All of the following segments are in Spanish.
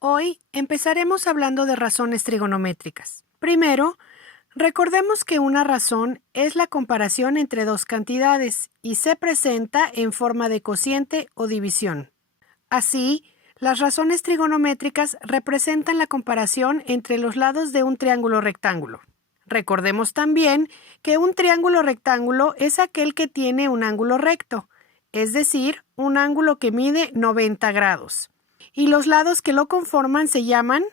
Hoy empezaremos hablando de razones trigonométricas. Primero, recordemos que una razón es la comparación entre dos cantidades y se presenta en forma de cociente o división. Así, las razones trigonométricas representan la comparación entre los lados de un triángulo rectángulo. Recordemos también que un triángulo rectángulo es aquel que tiene un ángulo recto, es decir, un ángulo que mide 90 grados. Y los lados que lo conforman se llaman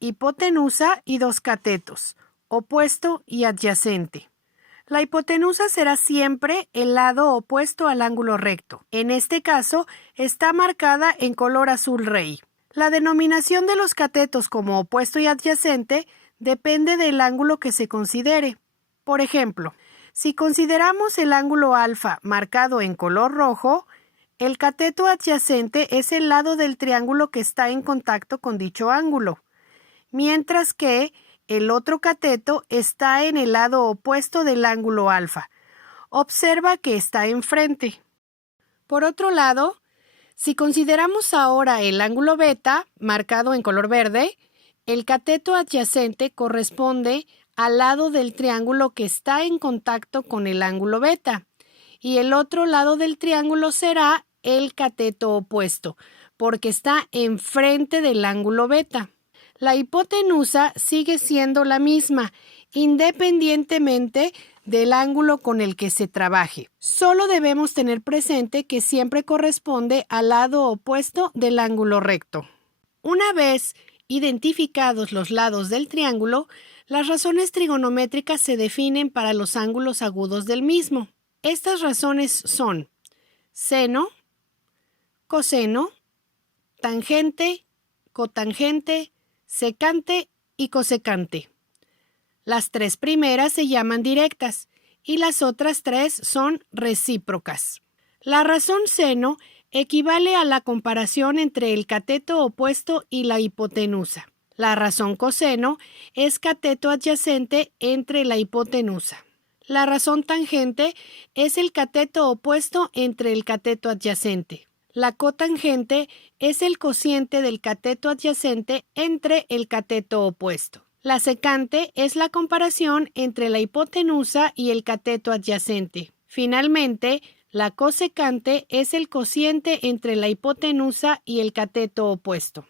hipotenusa y dos catetos, opuesto y adyacente. La hipotenusa será siempre el lado opuesto al ángulo recto. En este caso, está marcada en color azul rey. La denominación de los catetos como opuesto y adyacente depende del ángulo que se considere. Por ejemplo, si consideramos el ángulo alfa marcado en color rojo, el cateto adyacente es el lado del triángulo que está en contacto con dicho ángulo, mientras que el otro cateto está en el lado opuesto del ángulo alfa. Observa que está enfrente. Por otro lado, si consideramos ahora el ángulo beta, marcado en color verde, el cateto adyacente corresponde al lado del triángulo que está en contacto con el ángulo beta, y el otro lado del triángulo será el cateto opuesto, porque está enfrente del ángulo beta. La hipotenusa sigue siendo la misma, independientemente del ángulo con el que se trabaje. Solo debemos tener presente que siempre corresponde al lado opuesto del ángulo recto. Una vez identificados los lados del triángulo, las razones trigonométricas se definen para los ángulos agudos del mismo. Estas razones son seno, coseno, tangente, cotangente, secante y cosecante. Las tres primeras se llaman directas y las otras tres son recíprocas. La razón seno equivale a la comparación entre el cateto opuesto y la hipotenusa. La razón coseno es cateto adyacente entre la hipotenusa. La razón tangente es el cateto opuesto entre el cateto adyacente. La cotangente es el cociente del cateto adyacente entre el cateto opuesto. La secante es la comparación entre la hipotenusa y el cateto adyacente. Finalmente, la cosecante es el cociente entre la hipotenusa y el cateto opuesto.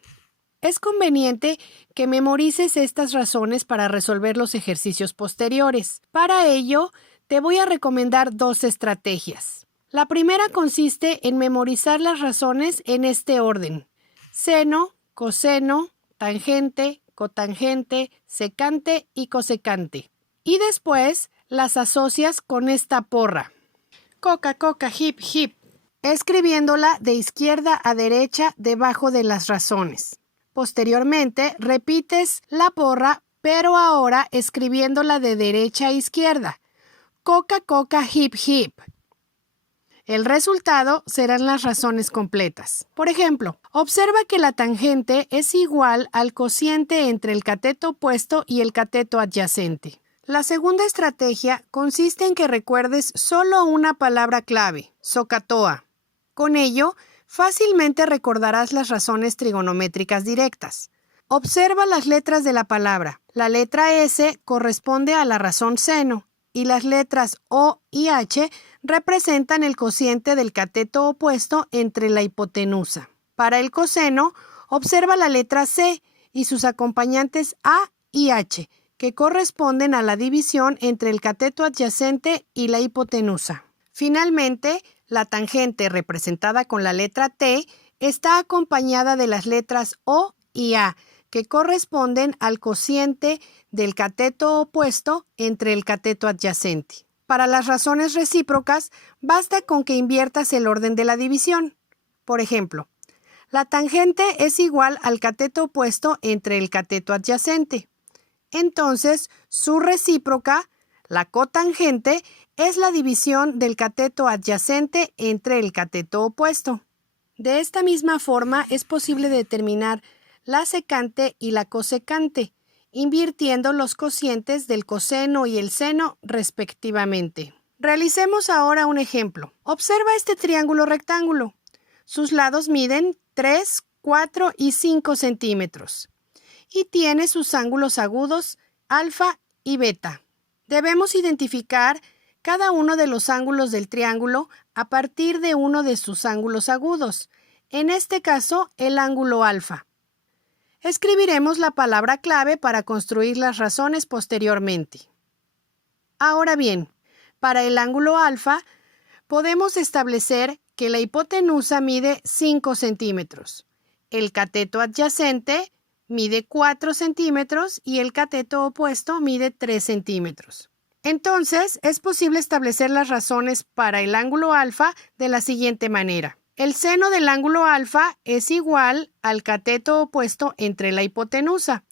Es conveniente que memorices estas razones para resolver los ejercicios posteriores. Para ello, te voy a recomendar dos estrategias. La primera consiste en memorizar las razones en este orden: seno, coseno, tangente, cotangente, secante y cosecante. Y después las asocias con esta porra: coca, coca, hip, hip, escribiéndola de izquierda a derecha debajo de las razones. Posteriormente, repites la porra, pero ahora escribiéndola de derecha a izquierda: coca, coca, hip, hip. El resultado serán las razones completas. Por ejemplo, observa que la tangente es igual al cociente entre el cateto opuesto y el cateto adyacente. La segunda estrategia consiste en que recuerdes solo una palabra clave: SOHCAHTOA. Con ello, fácilmente recordarás las razones trigonométricas directas. Observa las letras de la palabra. La letra S corresponde a la razón seno y las letras O y H representan el cociente del cateto opuesto entre la hipotenusa. Para el coseno, observa la letra C y sus acompañantes A y H, que corresponden a la división entre el cateto adyacente y la hipotenusa. Finalmente, la tangente, representada con la letra T, está acompañada de las letras O y A, que corresponden al cociente del cateto opuesto entre el cateto adyacente. Para las razones recíprocas, basta con que inviertas el orden de la división. Por ejemplo, la tangente es igual al cateto opuesto entre el cateto adyacente. Entonces, su recíproca, la cotangente, es la división del cateto adyacente entre el cateto opuesto. De esta misma forma, es posible determinar la secante y la cosecante, invirtiendo los cocientes del coseno y el seno respectivamente. Realicemos ahora un ejemplo. Observa este triángulo rectángulo. Sus lados miden 3, 4 y 5 centímetros. Y tiene sus ángulos agudos alfa y beta. Debemos identificar cada uno de los ángulos del triángulo a partir de uno de sus ángulos agudos, en este caso el ángulo alfa. Escribiremos la palabra clave para construir las razones posteriormente. Ahora bien, para el ángulo alfa, podemos establecer que la hipotenusa mide 5 centímetros, el cateto adyacente mide 4 centímetros y el cateto opuesto mide 3 centímetros. Entonces, es posible establecer las razones para el ángulo alfa de la siguiente manera. El seno del ángulo alfa es igual al cateto opuesto entre la hipotenusa,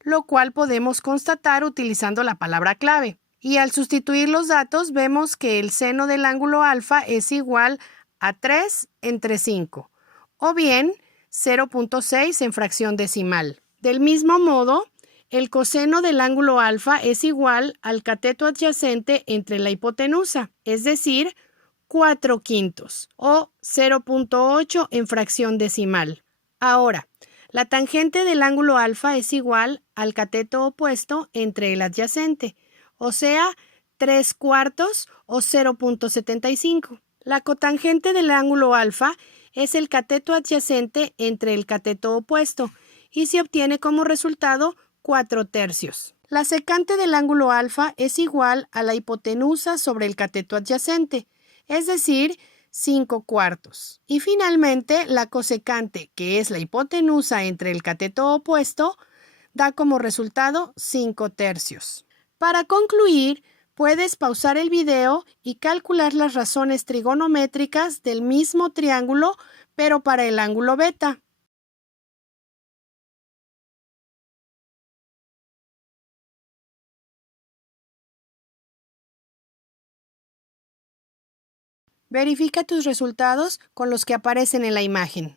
lo cual podemos constatar utilizando la palabra clave. Y al sustituir los datos, vemos que el seno del ángulo alfa es igual a 3 entre 5, o bien 0.6 en fracción decimal. Del mismo modo, el coseno del ángulo alfa es igual al cateto adyacente entre la hipotenusa, es decir, 4/5 o 0.8 en fracción decimal. Ahora, la tangente del ángulo alfa es igual al cateto opuesto entre el adyacente, o sea, 3/4 o 0.75. La cotangente del ángulo alfa es el cateto adyacente entre el cateto opuesto y se obtiene como resultado 4/3. La secante del ángulo alfa es igual a la hipotenusa sobre el cateto adyacente, es decir, 5/4. Y finalmente, la cosecante, que es la hipotenusa entre el cateto opuesto, da como resultado 5/3. Para concluir, puedes pausar el video y calcular las razones trigonométricas del mismo triángulo, pero para el ángulo beta. Verifica tus resultados con los que aparecen en la imagen.